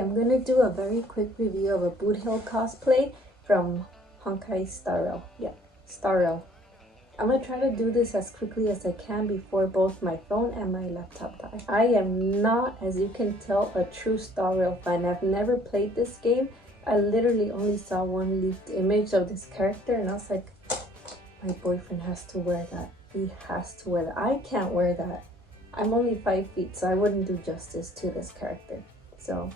I'm gonna do a very quick review of a Bootthill cosplay from Honkai Star Rail. Yeah, Star Rail. I'm gonna try to do this as quickly as I can before both my phone and my laptop die. I am not, as you can tell, a true Star Rail fan. I've never played this game. I literally only saw one leaked image of this character and I was like, my boyfriend has to wear that. He has to wear that. I can't wear that. I'm only 5 feet, so I wouldn't do justice to this character. So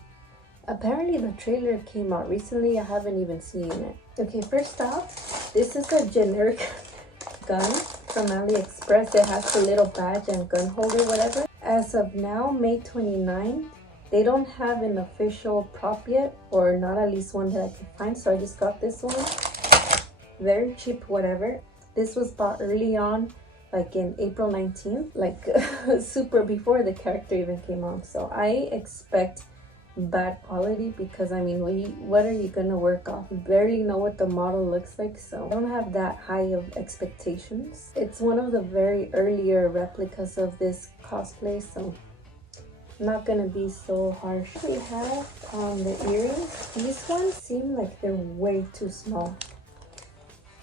apparently the trailer came out recently. I haven't even seen it. Okay, first off, this is a generic gun from AlliExpress. It has the little badge and gun holder, whatever. As of now, May 29th, they don't have an official prop yet, or not at least one that I can find, so I just got this one. Very cheap, whatever. This was bought early on, like in April 19th, like super before the character even came out. So I expect bad quality because I mean, what are you gonna work off? Barely know what the model looks like, so I don't have that high of expectations. It's one of the very earlier replicas of this cosplay, so I'm not gonna be so harsh. We have the earrings. These ones seem like they're way too small.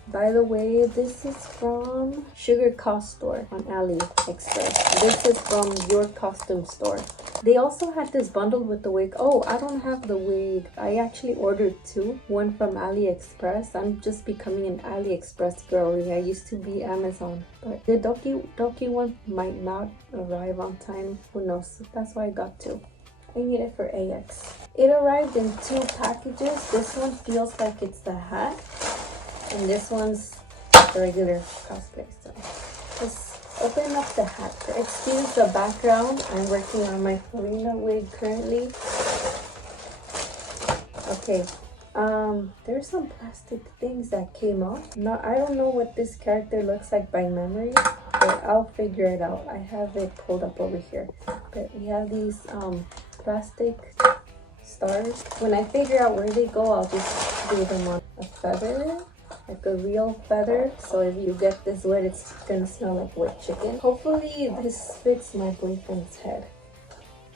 By the way, this is from Sugar Cost Store on AliExpress. This is from Your Costume Store. They also had this bundled with the wig. Oh, I don't have the wig. I actually ordered two. One from AliExpress. I'm just becoming an AliExpress girly. I used to be Amazon. But the Doki one might not arrive on time. Who knows? That's why I got two. I need it for AX. It arrived in 2 packages. This one feels like it's the hat. And this one's the regular cosplay. So let's open up the hat. Excuse the background. I'm working on my Farina wig currently. Okay. There's some plastic things that came off. I don't know what this character looks like by memory, but I'll figure it out. I have it pulled up over here. But we have these plastic stars. When I figure out where they go, I'll just do them on a feather. Like a real feather, so if you get this wet, it's gonna smell like wet chicken. Hopefully this fits my boyfriend's head.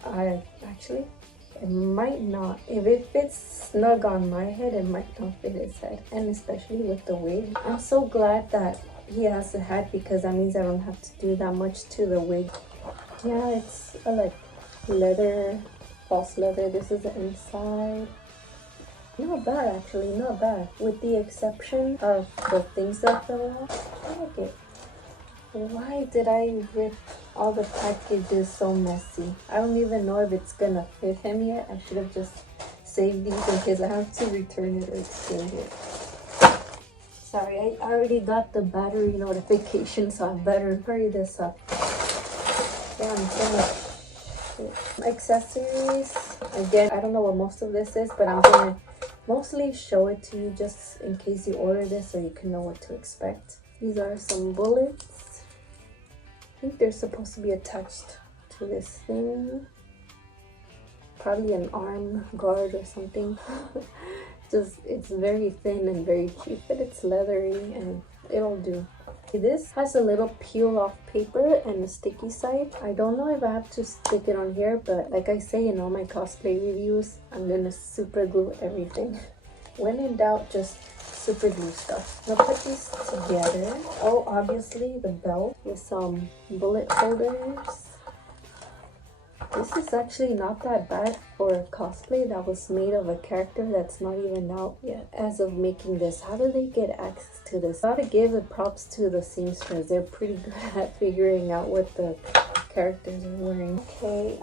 It might not. If it fits snug on my head, it might not fit his head, and especially with the wig. I'm so glad that he has a hat because that means I don't have to do that much to the wig. Yeah, it's like leather, false leather. This is the inside. Not bad, actually, not bad. With the exception of the things that fell off. I like it. Why did I rip all the packages so messy? I don't even know if it's gonna fit him yet. I should have just saved these in case I have to return it or exchange it. Sorry, I already got the battery notification, so I better hurry this up. Damn, so much. Accessories. Again, I don't know what most of this is, but I'm gonna mostly show it to you just in case you order this so you can know what to expect. These are some bullets. I think they're supposed to be attached to this thing. Probably an arm guard or something. It's very thin and very cheap, but it's leathery and it'll do. This has a little peel off paper and a sticky side. I don't know if I have to stick it on here, but like I say in all my cosplay reviews, I'm gonna super glue everything. When in doubt, just super glue stuff. I'll put these together. Oh, obviously the belt with some bullet holders. This is actually not that bad for a cosplay that was made of a character that's not even out yet as of making this. How do they get access to this? I gotta give the props to the seamstress. They're pretty good at figuring out what the characters are wearing. Okay,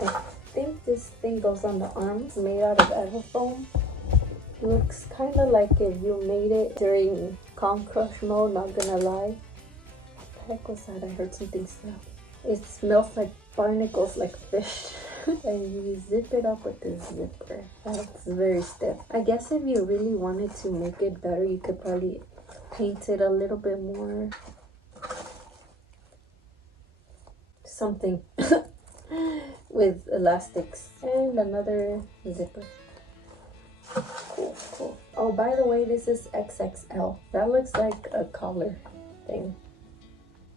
I think this thing goes on the arms, made out of Everfoam. Looks kind of like if you made it during Calm Crush mode, not gonna lie. What the heck was that? I heard something snap. It smells like barnacles, like fish. And you zip it up with this zipper. That's very stiff. I guess if you really wanted to make it better, you could probably paint it a little bit more. Something with elastics. And another zipper. Cool, cool. Oh, by the way, this is XXL. That looks like a collar thing.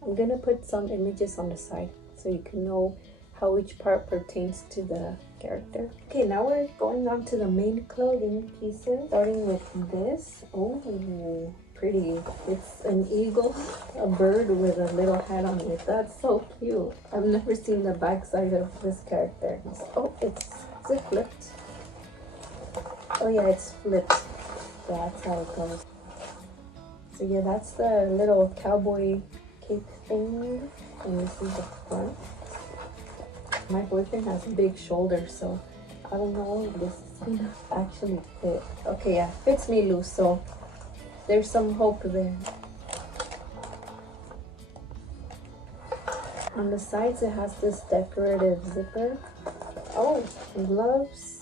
I'm gonna put some images on the side so you can know how each part pertains to the character. Okay, now we're going on to the main clothing pieces, starting with this. Oh, pretty. It's an eagle, a bird with a little hat on it. That's so cute. I've never seen the backside of this character. Oh, is it flipped? Oh yeah, it's flipped. Yeah, that's how it goes. So yeah, that's the little cowboy cape thing, and this is the front. My boyfriend has big shoulders, so I don't know if this is gonna actually fit. Okay, yeah, fits me loose, so there's some hope there. On the sides, it has this decorative zipper. Oh, gloves.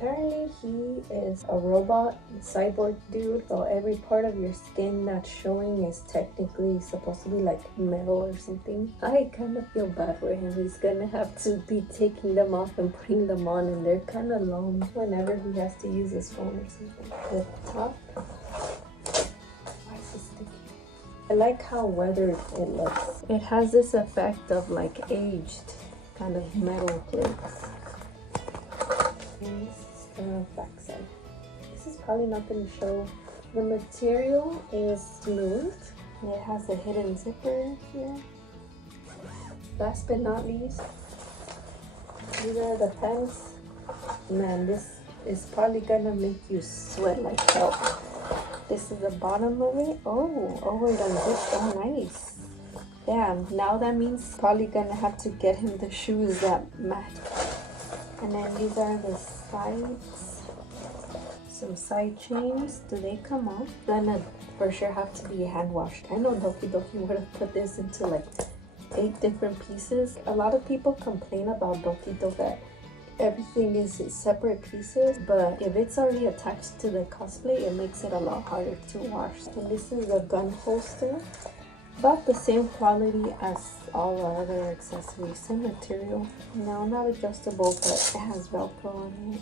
Apparently he is a robot, cyborg dude, so every part of your skin that's showing is technically supposed to be like metal or something. I kind of feel bad for him. He's gonna have to be taking them off and putting them on, and they're kind of long whenever he has to use his phone or something. The top, why is it sticky? I like how weathered it looks. It has this effect of like aged kind of metal plates. And the backside. This is probably not going to show. The material is smooth. It has a hidden zipper here. Last but not least, these are the pants. Man, this is probably gonna make you sweat like hell. This is the bottom of it. Oh, it unzipped. Oh, nice. Damn, now that means probably gonna have to get him the shoes that match. And then these are the sides, some side chains. Do they come off? Gonna for sure have to be hand washed. I know Doki Doki would have put this into like 8 different pieces. A lot of people complain about Doki Doki that everything is separate pieces, but if it's already attached to the cosplay, it makes it a lot harder to wash. And this is a gun holster. About the same quality as all our other accessories, same material. No, not adjustable, but it has Velcro on it.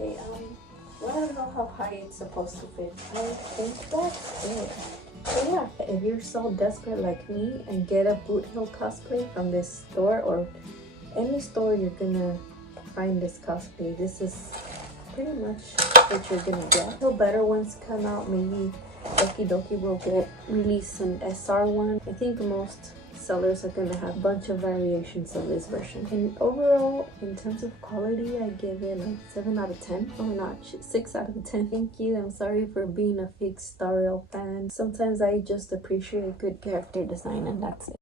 Okay, I don't know how high it's supposed to fit. I think that's it. So yeah, if you're so desperate like me and get a Bootthill cosplay from this store or any store, you're gonna find this cosplay. This is pretty much what you're gonna get. Until better ones come out, maybe Doki Doki will get release an SR one. I think most sellers are gonna have a bunch of variations of this version. And overall, in terms of quality, I give it like 7 out of 10. Oh, not 6 out of 10. Thank you. I'm sorry for being a fake Star Rail fan. Sometimes I just appreciate good character design, and that's it.